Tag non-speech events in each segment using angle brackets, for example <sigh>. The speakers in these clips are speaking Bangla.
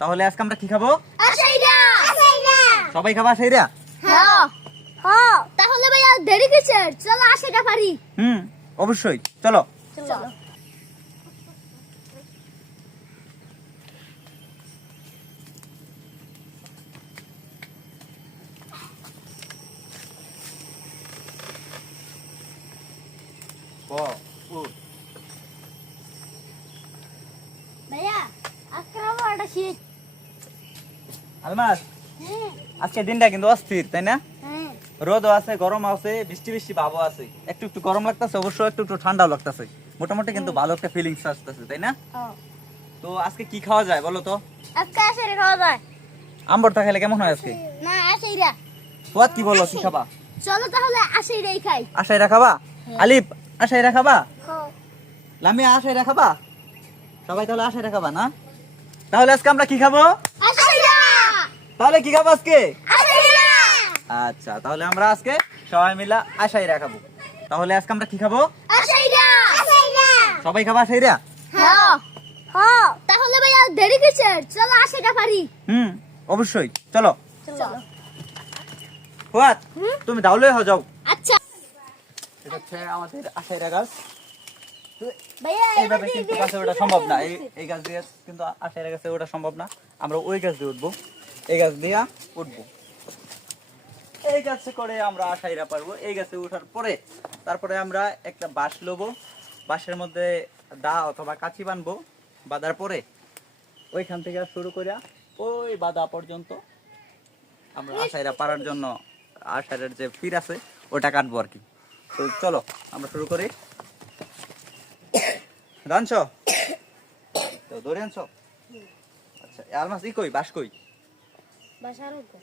তাহলে আজকে আমরা কি খাব? সবাই খাবা সেইরা হ্যাঁ। হ্যাঁ। তাহলে ভাইয়া দেরি কিসের? চলো আশাইরা পারি। হুম অবশ্যই। চলো। চলো ভাইয়া আজকে আমার একটা শীত আলমাস হ্যাঁ। আজকে দিনটা কিন্তু অস্থির তাই না? হ্যাঁ। রোদও আছে গরম আছে বৃষ্টি বৃষ্টি ভাবও আছে। একটু একটু গরম লাগতেছে অবশ্য একটু একটু ঠান্ডাও লাগতেছে। মোটামুটি কিন্তু ভালো একটা ফিলিংস আসতেছে তাই না? হ্যাঁ। তো আজকে কি খাওয়া যায় বলো তো? আজকে আশাইরা খাওয়া যায়। আম্বরটা খেলে কেমন হয় আজকে? না আশাইরা সোয়াদ কি বলো কি খাবা? চলো তাহলে আশাইরাই খাই। আশাই রাখাবা আলিফ আশাই খাবা? হ্যাঁ। লামিয়া আশাই খাবা? সবাই তাহলে আশাই খাবা না? তাহলে আজকে আমরা কি খাব? তাহলে কি খাব আজকে? আচ্ছা তাহলে আমরা আজকে সবাই মিলে আশাই রাখাবো তাহলে আজকে আমরা কি খাব? সবাই খাবা আশাইরা হ্যাঁ। হ্যাঁ তাহলে ভাইয়া দেরি কিসের? চলো আশাইরা পারি। হুম অবশ্যই। চলো। চলো? তুমি দাউলে হয়ে যাও। আচ্ছা। এটা হচ্ছে আমাদের আশাইরা গাছ। এইভাবে কিন্তু গাছে ওঠা সম্ভব না। এই গাছ দিয়ে কিন্তু আশাইরা গাছে ওঠা সম্ভব না। আমরা ওই গাছ দিয়ে উঠবো। এই গাছ দিয়ে উঠবো। এই গাছে করে আমরা আশাইরা পারব। এই গাছে উঠার পরে তারপরে আমরা একটা বাঁশ লবো। বাঁশের মধ্যে দা অথবা কাঁচি বানবো। বাঁধার পরে ওইখান থেকে শুরু করে ওই বাঁধা পর্যন্ত আমরা আশাইরা পারার জন্য আশাইরার যে ফির আছে ওটা কাটবো আর কি। তো চলো আমরা শুরু করি। রানছ তো ধরে আনছ? আচ্ছা আলমাস ই কই? বাস কই? বাসার উপর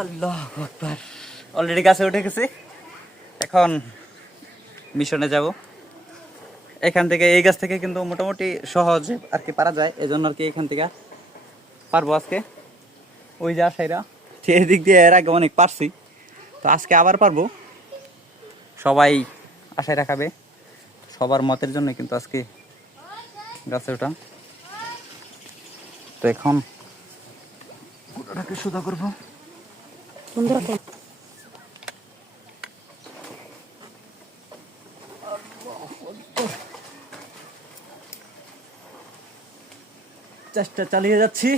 আল্লাহ আকবার। অলরেডি গাছে উঠে গেছি। এখন মিশনে যাব। এখান থেকে এই গাছ থেকে কিন্তু মোটামুটি সহজে আর কি পারা যায়। এই জন্য আর কি এখান থেকে পারব আজকে। ওই যে আশাইরা ঠিক দিক দিয়ে এর আগে অনেক পারছি। তো আজকে আবার পারব। সবাই আশায় রাখাবে সবার মতের জন্য কিন্তু আজকে গাছে ওঠা। তো এখন সোজা করব। চেষ্টা চালিয়ে যাচ্ছি।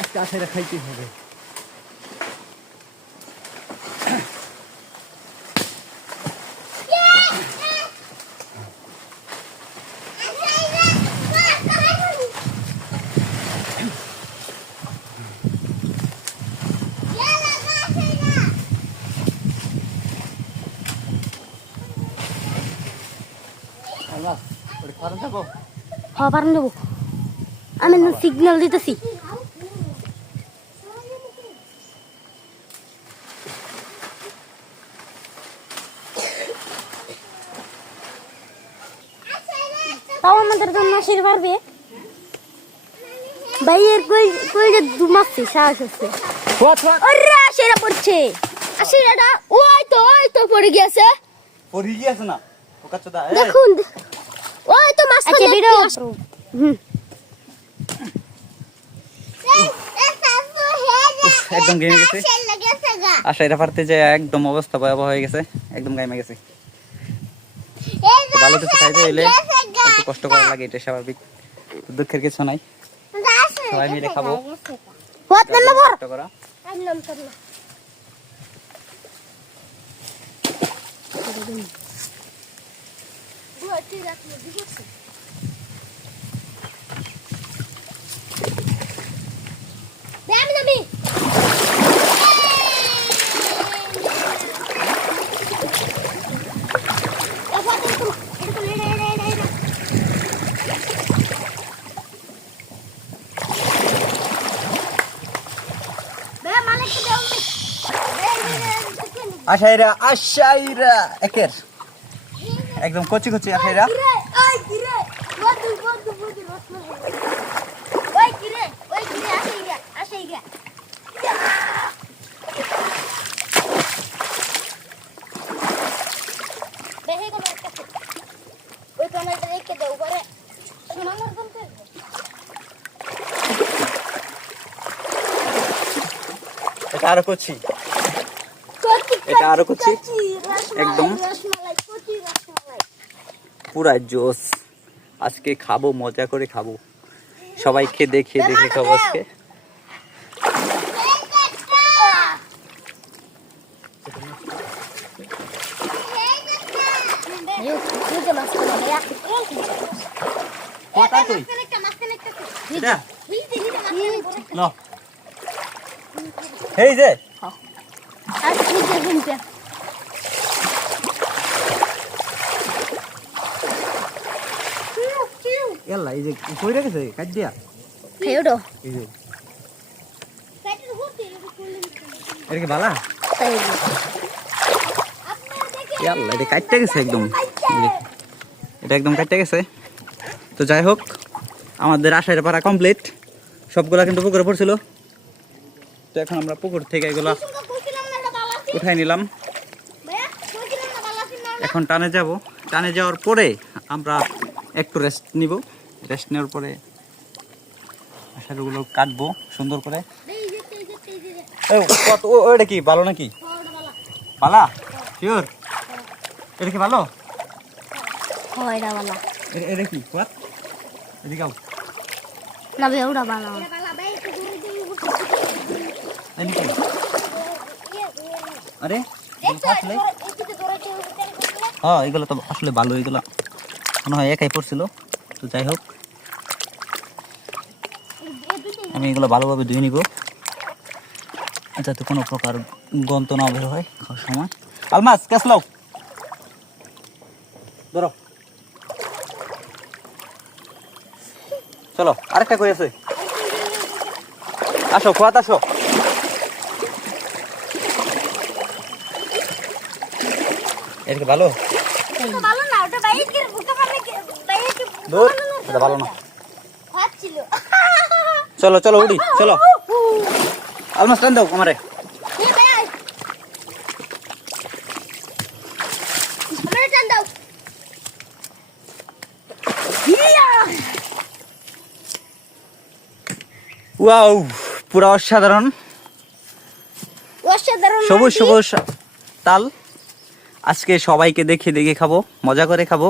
আজকে আশায় খাইতে হবে। দেবো আমি সিগন্যাল দিতেছি। তাও আমাদের জন্য আসির পারবে। ভাইয়ের কই কই যে সাহস ওরে পড়ছে। আশিরাটা ওই তো ওই তো পড়ে গিয়েছে। পরি গিয়েছে না। ওকা এই দেখুন ওই তো মাছ আচ্ছা দিরো হুম একদম ঘেমে গেছে। আশা এটা পারতে যে একদম অবস্থা ভয়াবহ হয়ে গেছে। একদম গাইমে গেছে ভালো কিছু খাইতে হইলে একটু কষ্ট করা লাগে এটা স্বাভাবিক। দুঃখের কিছু নাই। সবাই মিলে খাব। কষ্ট করা। করনা ব্যায়াম নামি আশাইরা আশাইরা একের একদম কচি কচি আশাইরা ওই টমেটো রেখে করে সোনামার বলতে এটা আরও কচি। এটা আরও কুচি? একদম। পুরা জোস আজকে খাব মজা করে খাব। সবাইকে দেখে দেখে খাব আজকে। এই যে। এল্লা এই যে কই রেখেছে কাট দিয়া। এই যে। এটা কি বালা? ইয়াল্লা এটা কাটতে গেছে একদম। এটা একদম কাটতে গেছে। তো যাই হোক আমাদের আশার পাড়া কমপ্লিট সবগুলা কিন্তু পুকুরে পড়ছিল। তো এখন আমরা পুকুর থেকে এগুলা উঠাই নিলাম। এখন টানে যাব। টানে যাওয়ার পরে আমরা একটু রেস্ট নিব। রেস্ট নেওয়ার পরে আশারগুলো কাটবো সুন্দর করে। কত কি ভালো নাকি? ভালা শিওর এটা কি ভালো আরে হ্যাঁ এগুলো তো আসলে ভালো, এগুলো মনে হয় একাই পড়ছিল। তো যাই হোক। আমি এগুলো ভালোভাবে ধুয়ে নিব। যাতে কোনো প্রকার গন্ত না বের হয় খাওয়ার সময়। আলমাস ক্যাশ লাও। ধরো। চলো, আরেকটা কই আছে আসো, খোয়াত আসো। এটা কি ভালো ভালো না, ওটা বাইরে চলো চলো উড়ি চলো। আলমাস টান দাও, আমারে। ওয়াও, পুরা অসাধারণ। সবুজ সবুজ, তাল। আজকে সবাইকে দেখে দেখে খাব, মজা করে খাব।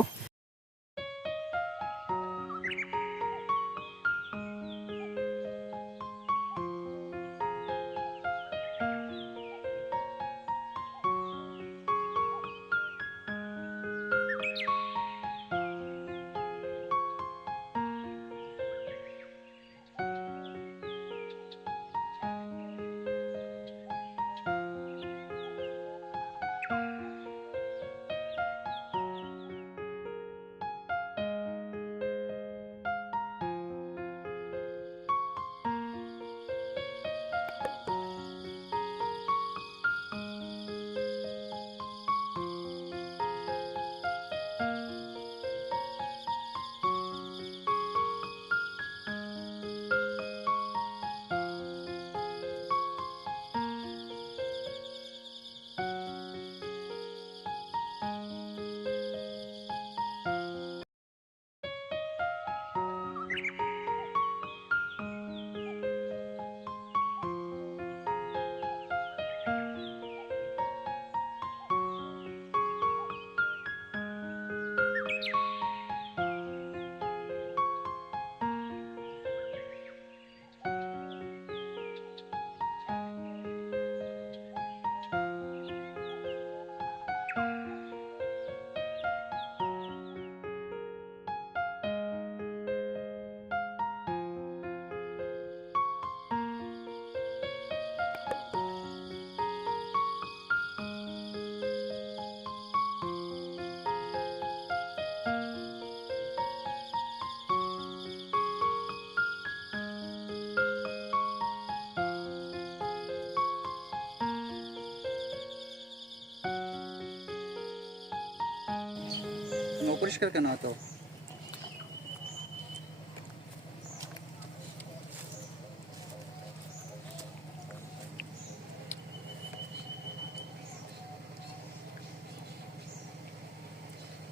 তুমি অপরিষ্কার কেন এত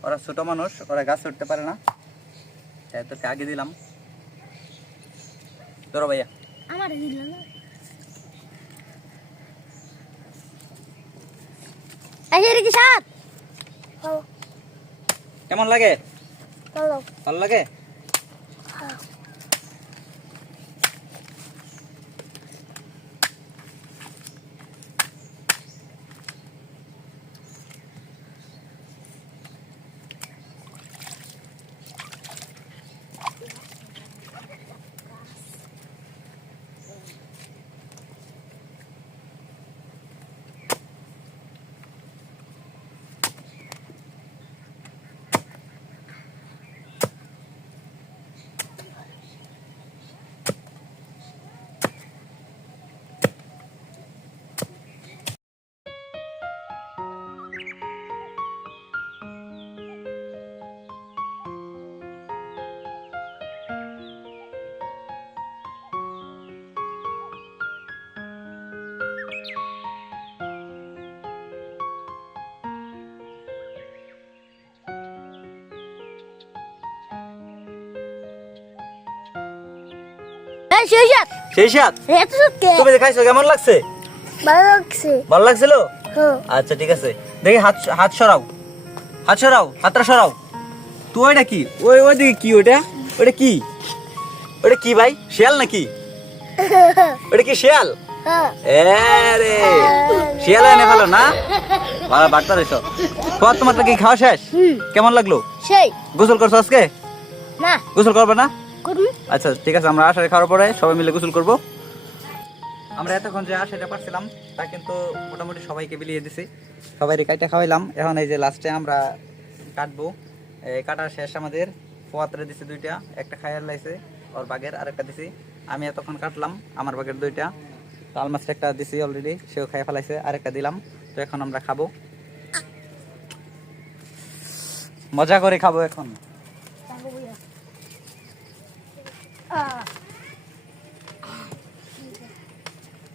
ওরা ছোট মানুষ ওরা গাছ উঠতে পারে না তাই তোকে আগে দিলাম ধরো ভাইয়া আমার দিল না এই কি সাত কেমন লাগে? ভালো। লাগে? এই শেষাত সেই সাত? এত সুটকে তুমি খাইছো কেমন লাগছে? ভালো লাগছে। ভালো লাগছিল? হ্যাঁ। আচ্ছা ঠিক আছে। দেখি হাত হাত সরাও। হাত সরাও হাতটা সরাও। তুই ওইটা কি? ওই ওই দিকে কি ওইটা? ওইটা কি? ওইটা কি ভাই? শিয়াল নাকি? <laughs> ওইটা কি শিয়াল? হ্যাঁ। শিয়াল এনে ফেলো না? ভালো বার্তা রেছো তোমার কি খাওয়া শেষ? কেমন লাগল? সেই। গোসল করছ আজকে? না। গোসল করবে না? আচ্ছা ঠিক আছে, আমরা আশারে খাওয়ার পরে সবাই মিলে গোসল করব। আমরা এতক্ষণ যে আশাটা পারছিলাম তা কিন্তু মোটামুটি সবাইকে বিলিয়ে দিছি। সবাই কাইটা খাওয়াইলাম। এখন এই যে লাস্টে আমরা কাটবো। কাটার শেষ আমাদের। পোয়াতরে দিছি দুইটা, একটা খাইয়ার লাইছে, ওর বাঘের আর একটা দিছি। আমি এতক্ষণ কাটলাম, আমার বাঘের দুইটা। তাল মাছটা একটা দিছি অলরেডি সেও খাই ফেলাইছে আর একটা দিলাম। তো এখন আমরা খাব। মজা করে খাব এখন।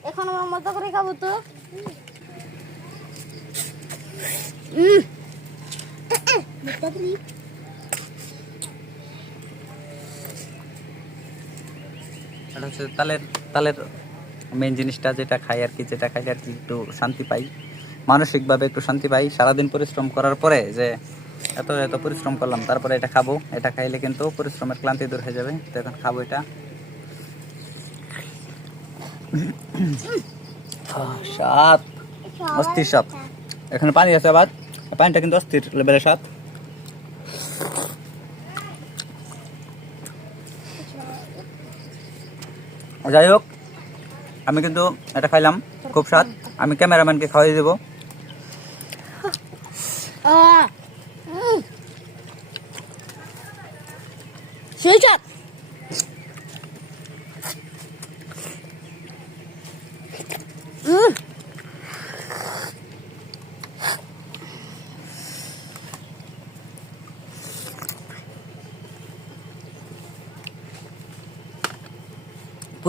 এখন মজা করে খাব তো। তালের তালের মেন জিনিসটা যেটা খাই আর কি, যেটা খাই আর কি একটু শান্তি পাই। মানসিকভাবে একটু শান্তি পাই। সারাদিন পরিশ্রম করার পরে যে এত এত পরিশ্রম করলাম, তারপরে এটা খাব। এটা খাইলে কিন্তু পরিশ্রমের ক্লান্তি দূর হয়ে যাবে। তো এখন খাব এটা। স্বাদ। অস্থির স্বাদ। এখানে পানি আছে আবার। পানিটা কিন্তু অস্থির লেভেলের স্বাদ। যাই হোক, আমি কিন্তু এটা খাইলাম। খুব স্বাদ। আমি ক্যামেরাম্যানকে খাওয়াই দেবো।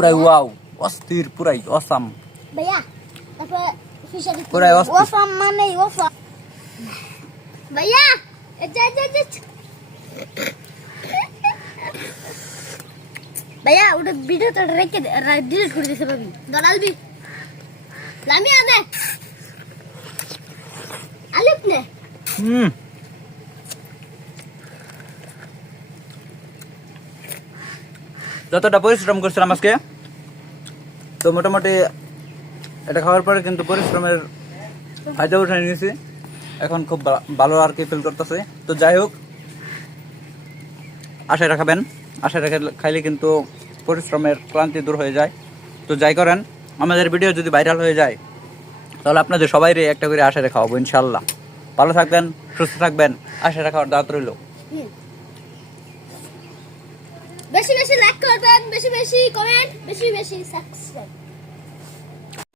পুরাই ওয়াও অস্থির পুরাই অসাম। ভাইয়া তারপরে পুরাই। ওফাম মানে ওফা ভাইয়া এটা এটা এটা ভাইয়া ওটা ভিডিওটা রেখে ডিলিট করে দিতে পারবি দলালবি লামি আনে আলিপ নে। হুম। যতটা পরিশ্রম করছিলাম আজকে তো মোটামুটি এটা খাওয়ার পরে কিন্তু পরিশ্রমের ফায়দা উঠে নিয়েছি। এখন খুব ভালো আর কি ফিল করতেছে। তো যাই হোক আশায় রাখাবেন আশায় রাখা খাইলে কিন্তু পরিশ্রমের ক্লান্তি দূর হয়ে যায়। তো যাই করেন, আমাদের ভিডিও যদি ভাইরাল হয়ে যায়, তাহলে আপনাদের সবাইরে একটা করে আশায় খাওয়াবো ইনশাল্লাহ ভালো থাকবেন, সুস্থ থাকবেন। আশায় রাখার দাঁত রইল বেশি বেশি লাইক করবেন বেশি বেশি কমেন্ট বেশি বেশি সাবস্ক্রাইব